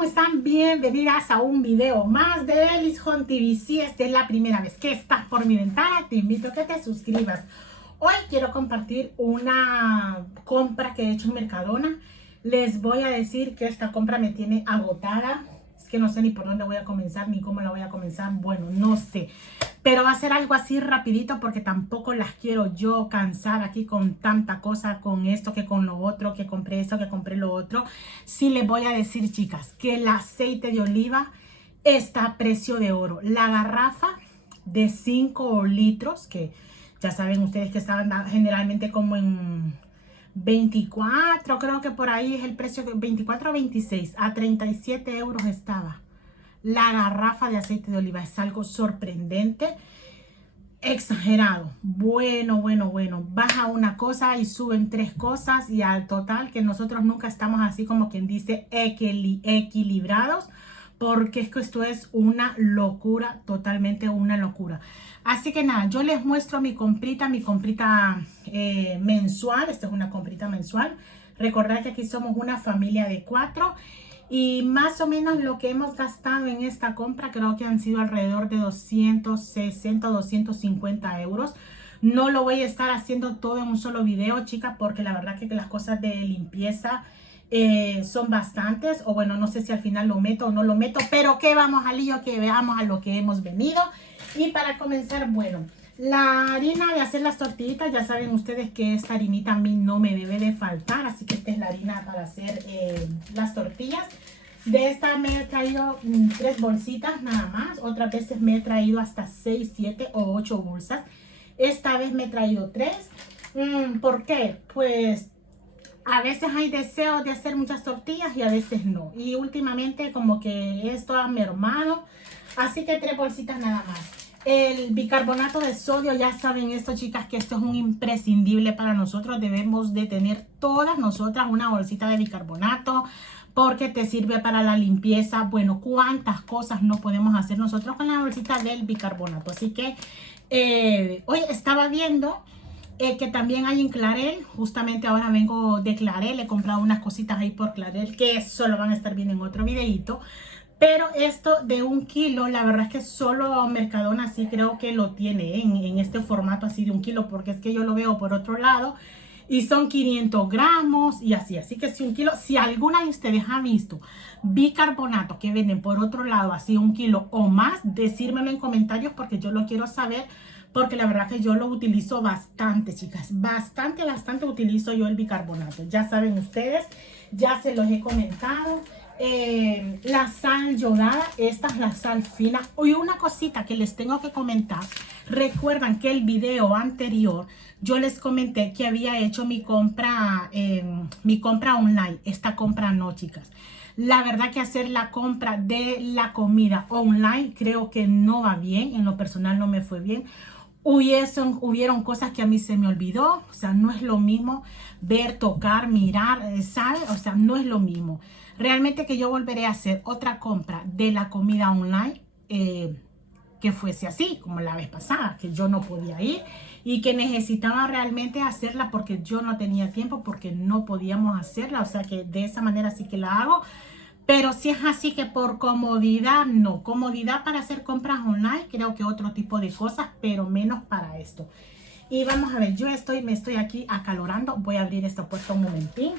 ¿cómo están? Bienvenidas a un video más de Elis Home TV. Si esta es la primera vez que estás por mi ventana, te invito a que te suscribas. Hoy quiero compartir una compra que he hecho en Mercadona. Les voy a decir que esta compra me tiene agotada. Es que no sé ni por dónde voy a comenzar, ni cómo la voy a comenzar. Bueno, no sé. Pero va a ser algo así rapidito porque tampoco las quiero yo cansar aquí con tanta cosa, con esto, que con lo otro, que compré esto, que compré lo otro. Sí les voy a decir, chicas, que el aceite de oliva está a precio de oro. La garrafa de 5 litros, que ya saben ustedes que estaban generalmente como en 24, creo que por ahí es el precio, 24 o 26, a 37 euros estaba. La garrafa de aceite de oliva es algo sorprendente, exagerado. Bueno. Baja una cosa y suben tres cosas y al total que nosotros nunca estamos así como quien dice equilibrados, porque es que esto es una locura, totalmente una locura. Así que nada, yo les muestro mi comprita mensual. Esta es una comprita mensual. Recordad que aquí somos una familia de 4. Y más o menos lo que hemos gastado en esta compra creo que han sido alrededor de 260, 250 euros. No lo voy a estar haciendo todo en un solo video, chicas, porque la verdad que las cosas de limpieza son bastantes. O bueno, no sé si al final lo meto o no lo meto, pero que vamos al lío, que veamos a lo que hemos venido. Y para comenzar, bueno, la harina de hacer las tortillitas, ya saben ustedes que esta harinita a mí no me debe de faltar, así que esta es la harina para hacer las tortillas. De esta me he traído 3 bolsitas nada más, otras veces me he traído hasta 6, 7 o 8 bolsas. Esta vez me he traído 3. ¿Por qué? Pues a veces hay deseos de hacer muchas tortillas y a veces no. Y últimamente como que esto ha mermado, así que 3 bolsitas nada más. El bicarbonato de sodio, ya saben esto, chicas, que esto es un imprescindible para nosotros. Debemos de tener todas nosotras una bolsita de bicarbonato porque te sirve para la limpieza. Bueno, cuántas cosas no podemos hacer nosotros con la bolsita del bicarbonato. Así que hoy estaba viendo que también hay en Clarel. Justamente ahora vengo de Clarel. He comprado unas cositas ahí por Clarel que solo van a estar viendo en otro videito. Pero esto de 1 kilo, la verdad es que solo Mercadona sí creo que lo tiene en este formato así de 1 kilo, porque es que yo lo veo por otro lado y son 500 gramos y así. Así que si 1 kilo, si alguna de ustedes ha visto bicarbonato que venden por otro lado así 1 kilo o más, decírmelo en comentarios porque yo lo quiero saber. Porque la verdad que yo lo utilizo bastante, chicas. Bastante utilizo yo el bicarbonato. Ya saben ustedes, ya se los he comentado. La sal yodada, esta es la sal fina. Y una cosita que les tengo que comentar. Recuerdan que el video anterior yo les comenté que había hecho mi compra online. Esta compra no, chicas. La verdad que hacer la compra de la comida online creo que no va bien. En lo personal no me fue bien. Hubieron cosas que a mí se me olvidó. O sea, no es lo mismo ver, tocar, mirar, ¿sabes? O sea, no es lo mismo. Realmente que yo volveré a hacer otra compra de la comida online que fuese así, como la vez pasada, que yo no podía ir y que necesitaba realmente hacerla porque yo no tenía tiempo, porque no podíamos hacerla. O sea, que de esa manera sí que la hago. Pero si es así que por comodidad, no. Comodidad para hacer compras online, creo que otro tipo de cosas, pero menos para esto. Y vamos a ver, me estoy aquí acalorando. Voy a abrir esta puerta un momentín.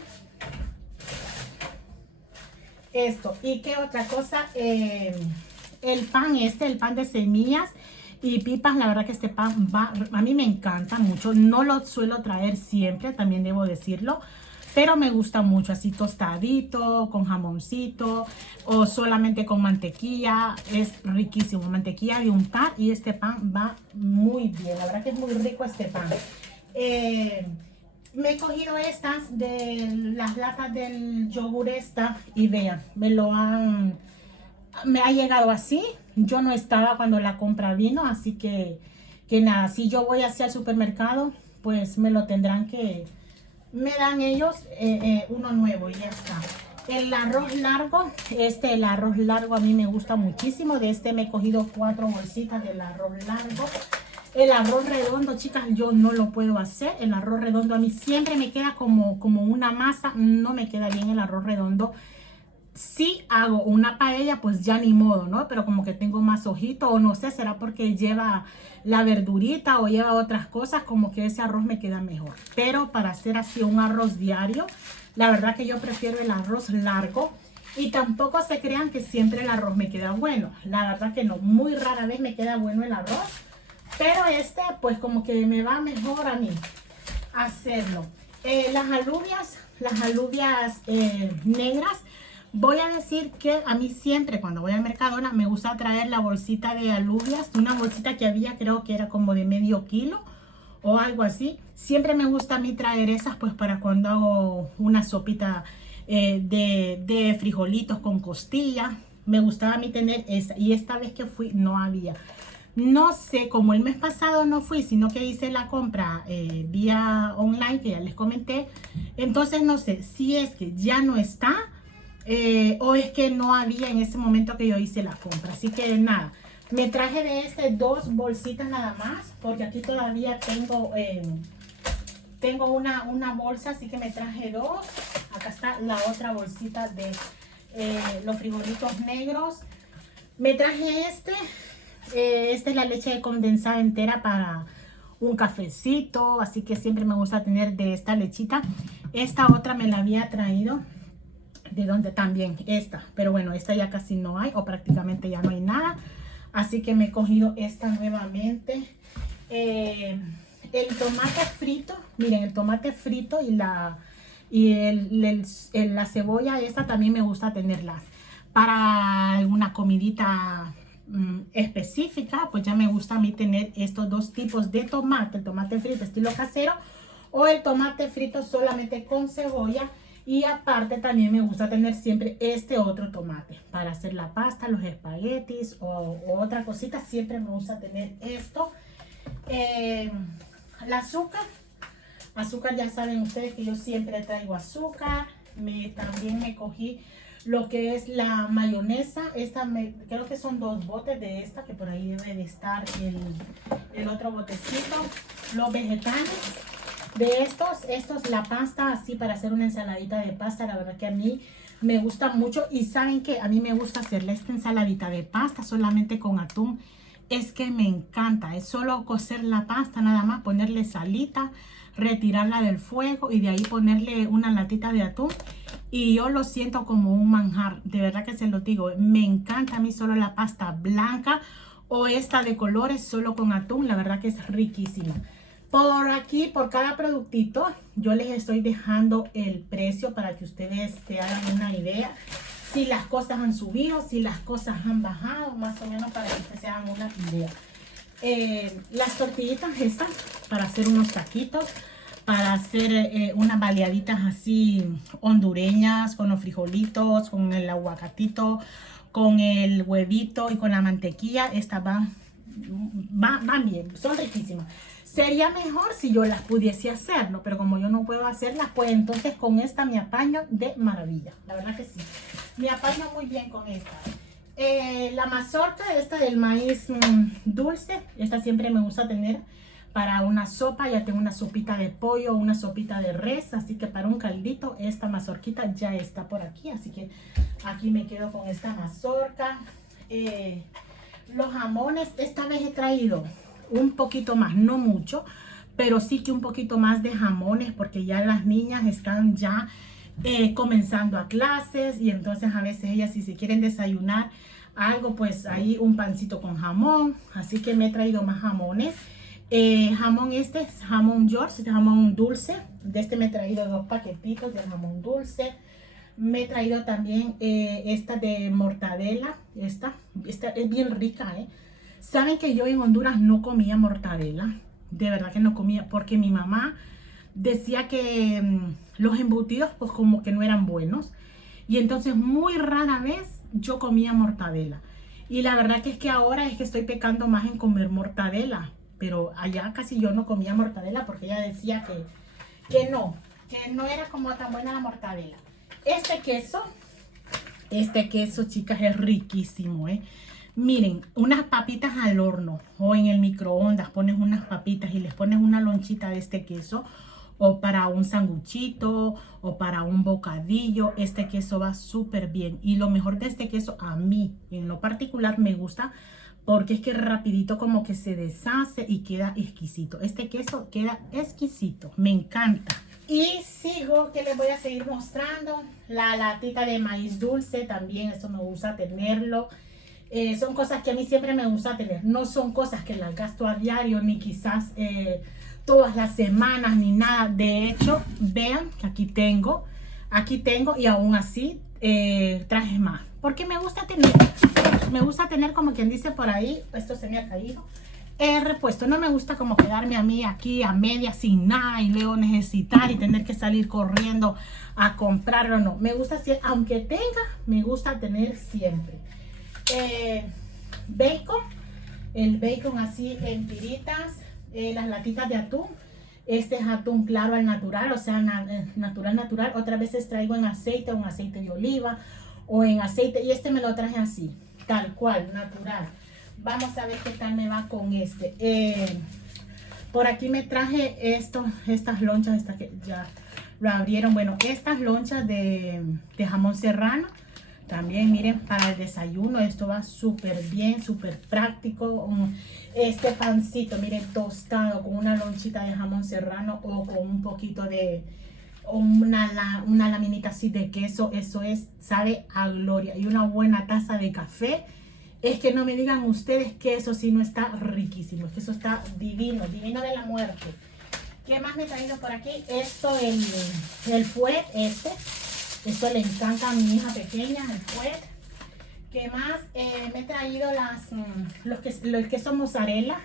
Esto. ¿Y qué otra cosa? El pan el pan de semillas y pipas. La verdad que este pan a mí me encanta mucho. No lo suelo traer siempre, también debo decirlo. Pero me gusta mucho así tostadito, con jamoncito o solamente con mantequilla. Es riquísimo, mantequilla de untar y este pan va muy bien. La verdad que es muy rico este pan. Me he cogido estas de las latas del yogur y vean, me ha llegado así. Yo no estaba cuando la compra vino, así que nada, si yo voy hacia el supermercado, pues me lo tendrán que... Me dan ellos uno nuevo y ya está. El arroz largo, el arroz largo a mí me gusta muchísimo. De este me he cogido 4 bolsitas del arroz largo. El arroz redondo, chicas, yo no lo puedo hacer. El arroz redondo a mí siempre me queda como una masa. No me queda bien el arroz redondo. si hago una paella, pues ya ni modo, ¿no? Pero como que tengo más ojito, o no sé, será porque lleva la verdurita o lleva otras cosas, como que ese arroz me queda mejor. Pero para hacer así un arroz diario, la verdad que yo prefiero el arroz largo. Y tampoco se crean que siempre el arroz me queda bueno. La verdad que no, muy rara vez me queda bueno el arroz. Pero este, pues como que me va mejor a mí hacerlo. Las alubias negras. Voy a decir que a mí siempre cuando voy al Mercadona me gusta traer la bolsita de alubias, una bolsita que había, creo que era como de medio kilo o algo así. Siempre me gusta a mí traer esas, pues para cuando hago una sopita de frijolitos con costilla. Me gustaba a mí tener esa, y esta vez que fui no había. No sé, como el mes pasado no fui, sino que hice la compra vía online, que ya les comenté. Entonces no sé si es que ya no está o es que no había en ese momento que yo hice la compra. Así que nada, me traje de este 2 bolsitas nada más, porque aquí todavía tengo una bolsa, así que me traje 2. Acá está la otra bolsita de los frijolitos negros. Me traje esta es la leche condensada entera para un cafecito, así que siempre me gusta tener de esta lechita. Esta otra me la había traído de donde también esta, pero bueno, esta ya casi no hay, o prácticamente ya no hay nada, así que me he cogido esta nuevamente. El tomate frito, miren, el tomate frito y la cebolla esta también me gusta tenerlas para alguna comidita específica. Pues ya me gusta a mí tener estos dos tipos de tomate, el tomate frito estilo casero o el tomate frito solamente con cebolla. Y aparte también me gusta tener siempre este otro tomate para hacer la pasta, los espaguetis o otra cosita. Siempre me gusta tener esto. El azúcar, ya saben ustedes que yo siempre traigo azúcar. También me cogí lo que es la mayonesa. Creo que son 2 botes de esta, que por ahí debe de estar el otro botecito. Los vegetales de estos, la pasta así para hacer una ensaladita de pasta, la verdad que a mí me gusta mucho. Y saben que a mí me gusta hacerle esta ensaladita de pasta solamente con atún. Es que me encanta, es solo cocer la pasta nada más, ponerle salita, retirarla del fuego y de ahí ponerle una latita de atún. Y yo lo siento como un manjar, de verdad que se lo digo, me encanta a mí solo la pasta blanca o esta de colores solo con atún, la verdad que es riquísima. Por aquí, por cada productito, yo les estoy dejando el precio para que ustedes se hagan una idea. Si las cosas han subido, si las cosas han bajado, más o menos para que ustedes se hagan una idea. Las tortillitas estas, para hacer unos taquitos, para hacer unas baleaditas así hondureñas, con los frijolitos, con el aguacatito, con el huevito y con la mantequilla. Estas van bien, son riquísimas. Sería mejor si yo las pudiese hacer, ¿no? Pero como yo no puedo hacerlas, pues entonces con esta me apaño de maravilla. La verdad que sí, me apaño muy bien con esta. La mazorca, esta del maíz dulce, esta siempre me gusta tener para una sopa. Ya tengo una sopita de pollo, una sopita de res, así que para un caldito esta mazorquita ya está por aquí. Así que aquí me quedo con esta mazorca. Los jamones, esta vez he traído un poquito más, no mucho, pero sí que un poquito más de jamones, porque ya las niñas están ya comenzando a clases, y entonces a veces ellas, si se quieren desayunar algo, pues ahí un pancito con jamón. Así que me he traído más jamones. Jamón, este es jamón York, este jamón dulce. De este me he traído 2 paquetitos de jamón dulce. Me he traído también esta de mortadela. Esta es bien rica, Saben que yo en Honduras no comía mortadela. De verdad que no comía, porque mi mamá decía que los embutidos pues como que no eran buenos. Y entonces muy rara vez yo comía mortadela. Y la verdad que es que ahora es que estoy pecando más en comer mortadela. Pero allá casi yo no comía mortadela, porque ella decía que no era como tan buena la mortadela. Este queso, chicas, es riquísimo, Miren, unas papitas al horno o en el microondas, pones unas papitas y les pones una lonchita de este queso. o para un sanguchito o para un bocadillo. Este queso va súper bien. Y lo mejor de este queso, a mí en lo particular, me gusta porque es que rapidito como que se deshace y queda exquisito. Este queso queda exquisito, me encanta. Y sigo, que les voy a seguir mostrando la latita de maíz dulce. También esto me gusta tenerlo. Son cosas que a mí siempre me gusta tener. No son cosas que las gasto a diario, ni quizás todas las semanas, ni nada. De hecho, vean que aquí tengo y aún así traje más. Porque me gusta tener como quien dice por ahí, esto se me ha caído, repuesto. No me gusta como quedarme a mí aquí a media sin nada y luego necesitar y tener que salir corriendo a comprarlo. No, me gusta, aunque tenga, me gusta tener siempre. Bacon, el bacon así en tiritas, las latitas de atún. Este es atún claro al natural, o sea, natural. Otras veces traigo en aceite, o en aceite de oliva, o en aceite, y este me lo traje así, tal cual, natural. Vamos a ver qué tal me va con este. Por aquí me traje estas lonchas, estas que ya lo abrieron. Bueno, estas lonchas de jamón serrano. También miren, para el desayuno esto va súper bien, súper práctico. Este pancito, miren, tostado con una lonchita de jamón serrano o con un poquito de una laminita así de queso. Eso sabe a gloria. Y una buena taza de café. Es que no me digan ustedes que eso sí no está riquísimo. Es que eso está divino, divino de la muerte. ¿Qué más me he traído por aquí? Esto, el fuet este. Esto le encanta a mi hija pequeña, el fuet. ¿Qué más? Me he traído el queso mozzarella.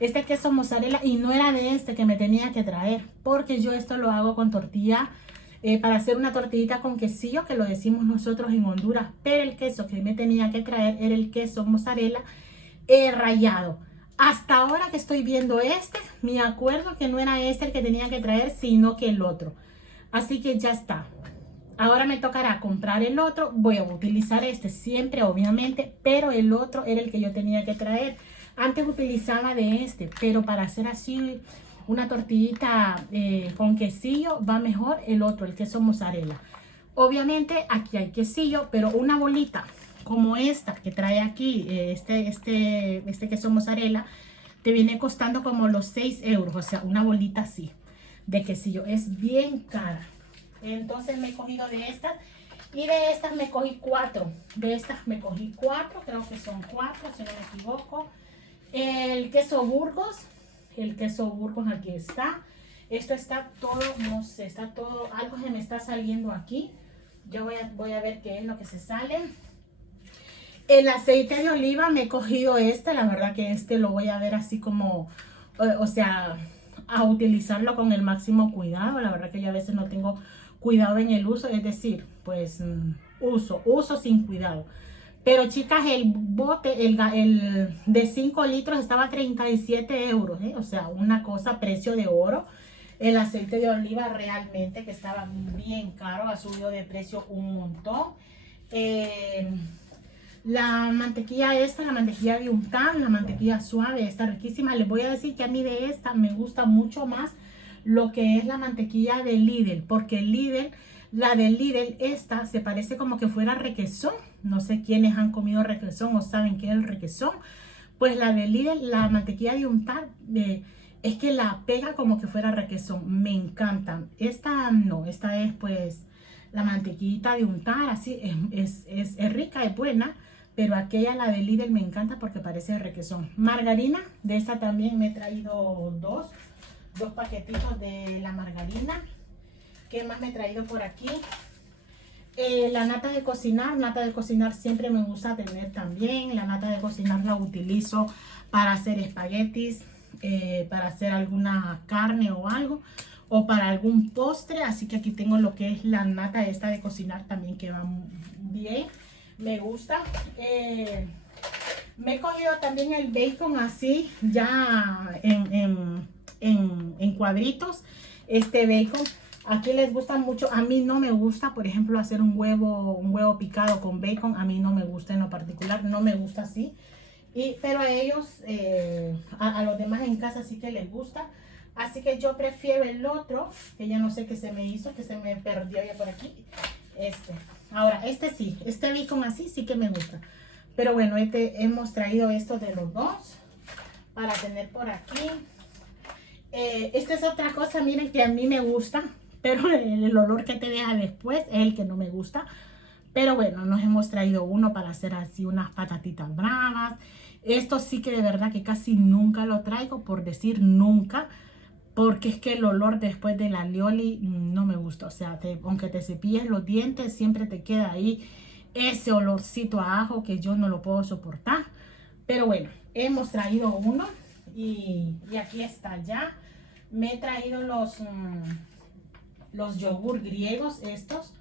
Este queso mozzarella, y no era de este que me tenía que traer, porque yo esto lo hago con tortilla, para hacer una tortillita con quesillo, que lo decimos nosotros en Honduras. Pero el queso que me tenía que traer era el queso mozzarella rallado. Hasta ahora que estoy viendo me acuerdo que no era este el que tenía que traer, sino que el otro. Así que ya está. Ahora me tocará comprar el otro. Voy a utilizar este siempre, obviamente, pero el otro era el que yo tenía que traer. Antes utilizaba de pero para hacer así una tortillita con quesillo va mejor el otro, el queso mozzarella. Obviamente aquí hay quesillo, pero una bolita como esta que trae aquí, este queso mozzarella, te viene costando como los 6 euros. O sea, una bolita así de quesillo es bien cara. Entonces me he cogido de estas, y de estas me cogí 4. De estas me cogí 4, creo que son 4 si no me equivoco. El queso Burgos aquí está. Esto está todo, no sé, está todo, algo se me está saliendo aquí. Yo voy a ver qué es lo que se sale. El aceite de oliva me he cogido la verdad que lo voy a ver así como, o sea, a utilizarlo con el máximo cuidado. La verdad que yo a veces no tengo cuidado en el uso, es decir, pues uso sin cuidado. Pero chicas, el bote, el de 5 litros estaba a 37 euros, o sea, una cosa, precio de oro. El aceite de oliva realmente que estaba bien caro, ha subido de precio un montón. La mantequilla la mantequilla de untar, la mantequilla suave, está riquísima. Les voy a decir que a mí de esta me gusta mucho más lo que es la mantequilla de Lidl, porque la de Lidl, esta se parece como que fuera requesón. No sé quiénes han comido requesón o saben qué es el requesón. Pues la de Lidl, la mantequilla de untar, es que la pega como que fuera requesón. Me encanta. Esta no, esta es pues la mantequillita de untar, así es rica, es buena. Pero aquella, la de Lidl, me encanta porque parece requesón. Margarina, de esta también me he traído dos paquetitos de la margarina. ¿Qué más me he traído por aquí? La nata de cocinar siempre me gusta tener también. La nata de cocinar la utilizo para hacer espaguetis, para hacer alguna carne o algo, o para algún postre. Así que aquí tengo lo que es la nata esta de cocinar también, que va bien, me gusta. Me he cogido también el bacon así ya en cuadritos. Este bacon aquí les gusta mucho. A mí no me gusta, por ejemplo, hacer un huevo picado con bacon. A mí no me gusta en lo particular, no me gusta así. Pero a ellos, a los demás en casa sí que les gusta. Así que yo prefiero el otro, que ya no sé qué se me hizo, que se me perdió ya por aquí. Ahora, sí, este beacon así sí que me gusta. Pero bueno, hemos traído esto de los dos para tener por aquí. Esta es otra cosa, miren, que a mí me gusta, pero el olor que te deja después es el que no me gusta. Pero bueno, nos hemos traído uno para hacer así unas patatitas bravas. Esto sí que de verdad que casi nunca lo traigo, por decir nunca, porque es que el olor después de la alioli no me gusta. O sea, aunque te cepilles los dientes, siempre te queda ahí ese olorcito a ajo que yo no lo puedo soportar. Pero bueno, hemos traído uno y aquí está ya. Me he traído los yogur griegos estos.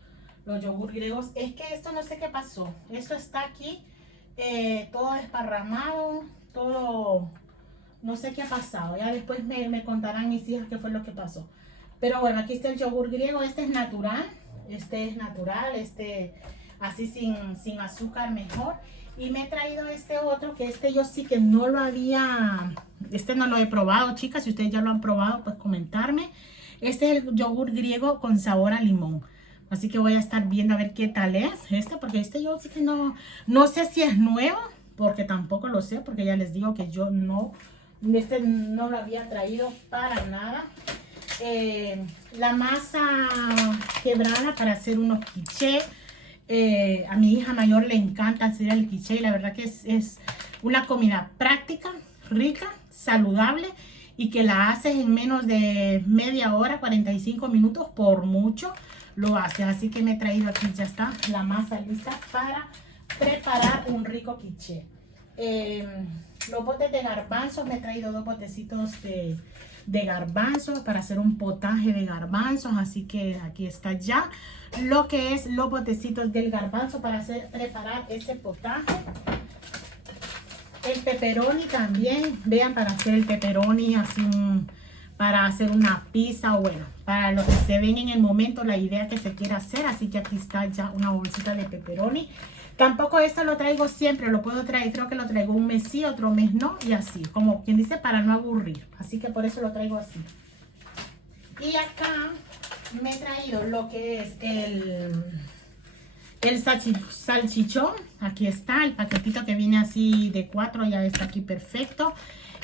Los yogur griegos, es que esto no sé qué pasó. Esto está aquí todo desparramado, todo, no sé qué ha pasado. Ya después me contarán mis hijas qué fue lo que pasó. Pero bueno, aquí está el yogur griego. Este es natural, así sin azúcar mejor. Y me he traído este otro, que yo sí que no lo había, no lo he probado, chicas. Si ustedes ya lo han probado, pues comentarme. Este es el yogur griego con sabor a limón. Así que voy a estar viendo a ver qué tal es porque yo sí que no sé si es nuevo, porque tampoco lo sé, porque ya les digo que yo no lo había traído para nada. La masa quebrada para hacer unos quiche. A mi hija mayor le encanta hacer el quiche y la verdad que es una comida práctica, rica, saludable y que la haces en menos de media hora, 45 minutos por mucho. Lo haces, así que me he traído aquí, ya está la masa lista para preparar un rico quiche. Los botes de garbanzos, me he traído 2 botecitos de garbanzos para hacer un potaje de garbanzos, así que aquí está ya lo que es los botecitos del garbanzo para preparar ese potaje. El pepperoni también, vean, para hacer el pepperoni así para hacer una pizza o bueno, para lo que se ven en el momento, la idea que se quiera hacer. Así que aquí está ya una bolsita de pepperoni. Tampoco esto lo traigo siempre, lo puedo traer, creo que lo traigo un mes sí, otro mes no, y así, como quien dice, para no aburrir. Así que por eso lo traigo así. Y acá me he traído lo que es el salchichón. Aquí está, el paquetito que viene así de 4, ya está aquí perfecto.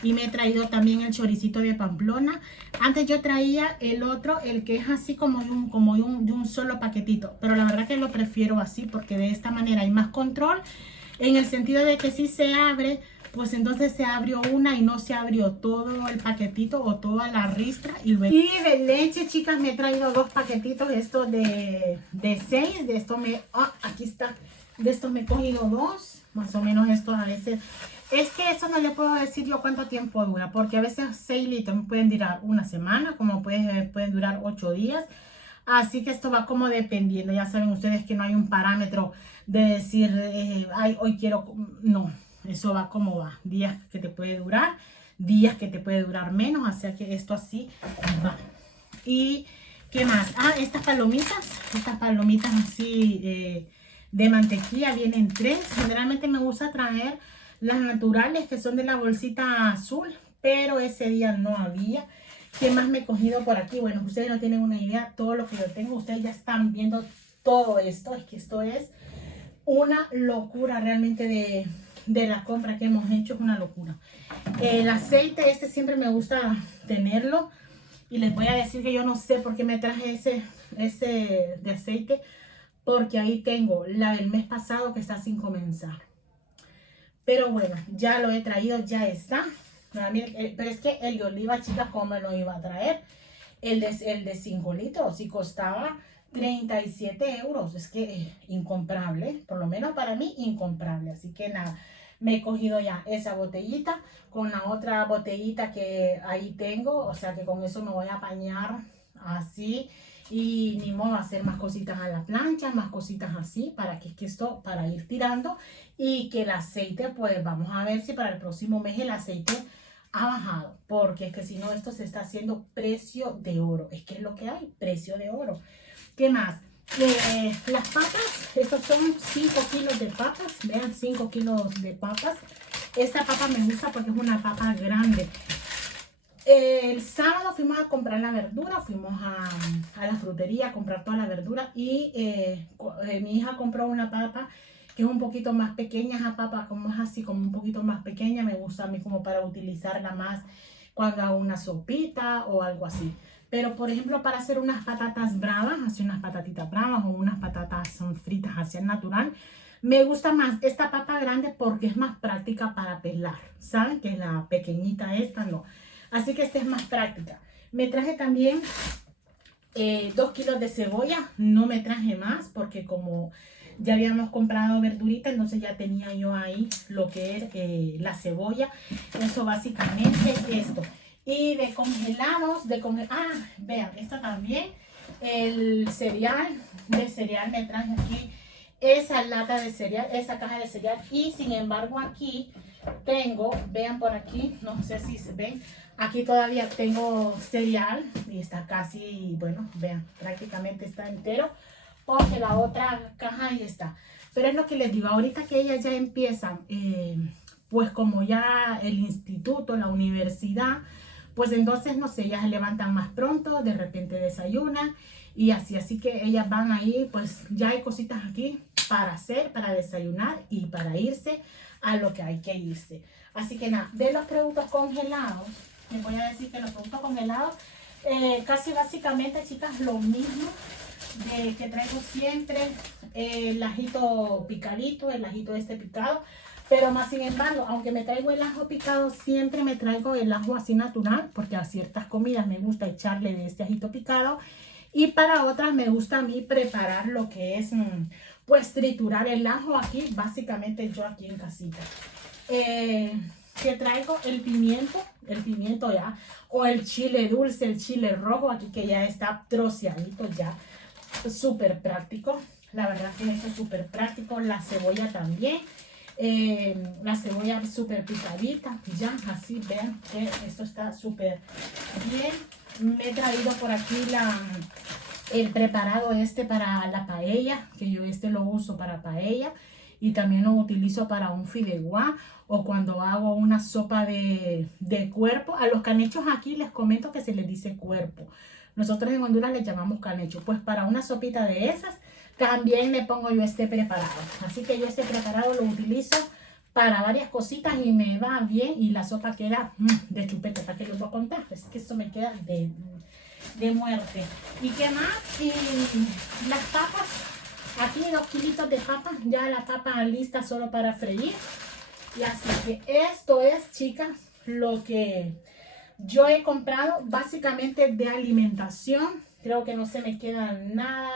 Y me he traído también el choricito de Pamplona. Antes yo traía el otro, el que es así como de un solo paquetito. Pero la verdad que lo prefiero así porque de esta manera hay más control. En el sentido de que si se abre, pues entonces se abrió una y no se abrió todo el paquetito o toda la ristra. Y de leche, chicas, me he traído 2 paquetitos. Estos de 6. De esto aquí está. De estos me he cogido 2. Más o menos esto a veces. Es que eso no le puedo decir yo cuánto tiempo dura, porque a veces 6 litros pueden durar una semana, como pueden durar 8 días. Así que esto va como dependiendo. Ya saben ustedes que no hay un parámetro de decir, ay, hoy quiero. No, eso va como va. Días que te puede durar, días que te puede durar menos. Así que esto así va. ¿Y qué más? Estas palomitas así de mantequilla vienen 3. Generalmente me gusta traer las naturales, que son de la bolsita azul, pero ese día no había. ¿Qué más me he cogido por aquí? Bueno, ustedes no tienen una idea todo lo que yo tengo. Ustedes ya están viendo todo esto. Es que esto es una locura realmente de la compra que hemos hecho. Es una locura. El aceite, siempre me gusta tenerlo. Y les voy a decir que yo no sé por qué me traje ese de aceite. Porque ahí tengo la del mes pasado que está sin comenzar. Pero bueno, ya lo he traído, ya está. Pero es que el de oliva, chicas, ¿cómo me lo iba a traer? El de 5 litros y costaba 37 euros. Es que incomparable, por lo menos para mí, incomparable. Así que nada, me he cogido ya esa botellita con la otra botellita que ahí tengo. O sea que con eso me voy a apañar así. Y ni modo hacer más cositas a la plancha, más cositas así, para que esto, para ir tirando. Y que el aceite, pues vamos a ver si para el próximo mes el aceite ha bajado. Porque es que si no, esto se está haciendo precio de oro. Es que es lo que hay, precio de oro. ¿Qué más? Las papas, estos son 5 kilos de papas. Vean, 5 kilos de papas. Esta papa me gusta porque es una papa grande. El sábado fuimos a comprar la verdura, fuimos a la frutería a comprar toda la verdura y mi hija compró una papa que es un poquito más pequeña. Esa papa como es así, como un poquito más pequeña, me gusta a mí como para utilizarla más cuando hago una sopita o algo así. Pero por ejemplo para hacer unas patatas bravas, así unas patatitas bravas o unas patatas fritas así al natural, me gusta más esta papa grande porque es más práctica para pelar, ¿saben? Que la pequeñita esta no. Así que esta es más práctica. Me traje también 2 kilos de cebolla. No me traje más porque como ya habíamos comprado verdurita, entonces ya tenía yo ahí lo que es la cebolla. Eso básicamente es esto. Y de congelados, vean, esta también. El cereal, de cereal me traje aquí esa lata de cereal, esa caja de cereal. Y sin embargo aquí tengo, vean por aquí, no sé si se ven, aquí todavía tengo cereal y está casi, bueno, vean, prácticamente está entero porque la otra caja ahí está. Pero es lo que les digo, ahorita que ellas ya empiezan, pues como ya el instituto, la universidad, pues entonces, no sé, ellas se levantan más pronto, de repente desayunan y así que ellas van ahí, pues ya hay cositas aquí para hacer, para desayunar y para irse a lo que hay que irse. Así que nada, de los productos congelados, les voy a decir que los productos congelados, casi básicamente, chicas, lo mismo que traigo siempre, el ajito picadito, el ajito picado, pero más sin embargo, aunque me traigo el ajo picado, siempre me traigo el ajo así natural, porque a ciertas comidas me gusta echarle de este ajito picado, y para otras me gusta a mí preparar lo que es, pues triturar el ajo aquí, básicamente yo aquí en casita. Que traigo el pimiento ya, o el chile dulce, el chile rojo, aquí que ya está troceadito ya, súper práctico, la verdad que eso es súper práctico. La cebolla también, la cebolla súper picadita, ya así, vean que esto está súper bien. Me he traído por aquí el preparado para la paella, que yo lo uso para paella y también lo utilizo para un fideuá o cuando hago una sopa de cuerpo. A los canechos aquí les comento que se les dice cuerpo. Nosotros en Honduras les llamamos canecho. Pues para una sopita de esas también me pongo yo preparado. Así que yo preparado lo utilizo para varias cositas y me va bien y la sopa queda de chupete. ¿Para qué les voy a contar? Es que esto me queda de muerte. ¿Y qué más? Y las papas. Aquí 2 kilitos de papas. Ya la papa lista solo para freír. Y así que esto es, chicas, lo que yo he comprado básicamente de alimentación. Creo que no se me queda nada.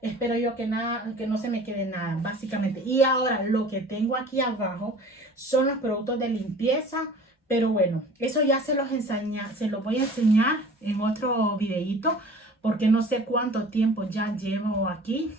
Espero yo que no se me quede nada, básicamente. Y ahora lo que tengo aquí abajo son los productos de limpieza. Pero bueno, eso ya se los voy a enseñar en otro videito. Porque no sé cuánto tiempo ya llevo aquí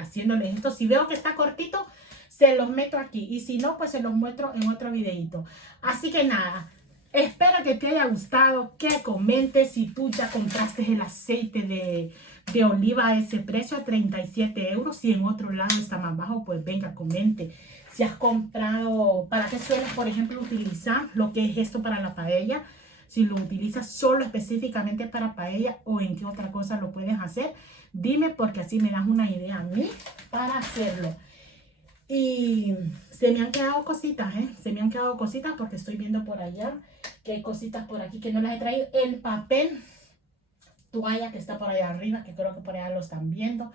haciéndole esto. Si veo que está cortito, se los meto aquí. Y si no, pues se los muestro en otro videito. Así que nada. Espero que te haya gustado, que comentes si tú ya compraste el aceite de oliva a ese precio, a 37 euros. Si en otro lado está más bajo, pues venga, comente. Si has comprado, ¿para qué sueles, por ejemplo, utilizar lo que es esto para la paella? Si lo utilizas solo específicamente para paella o en qué otra cosa lo puedes hacer, dime porque así me das una idea a mí para hacerlo. Y se me han quedado cositas, se me han quedado cositas porque estoy viendo por allá que hay cositas por aquí que no las he traído. El papel toalla que está por allá arriba, que creo que por allá lo están viendo.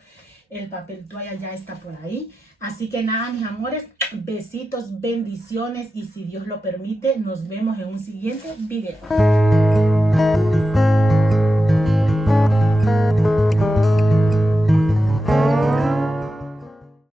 El papel toalla ya está por ahí. Así que nada, mis amores, besitos, bendiciones y si Dios lo permite, nos vemos en un siguiente video.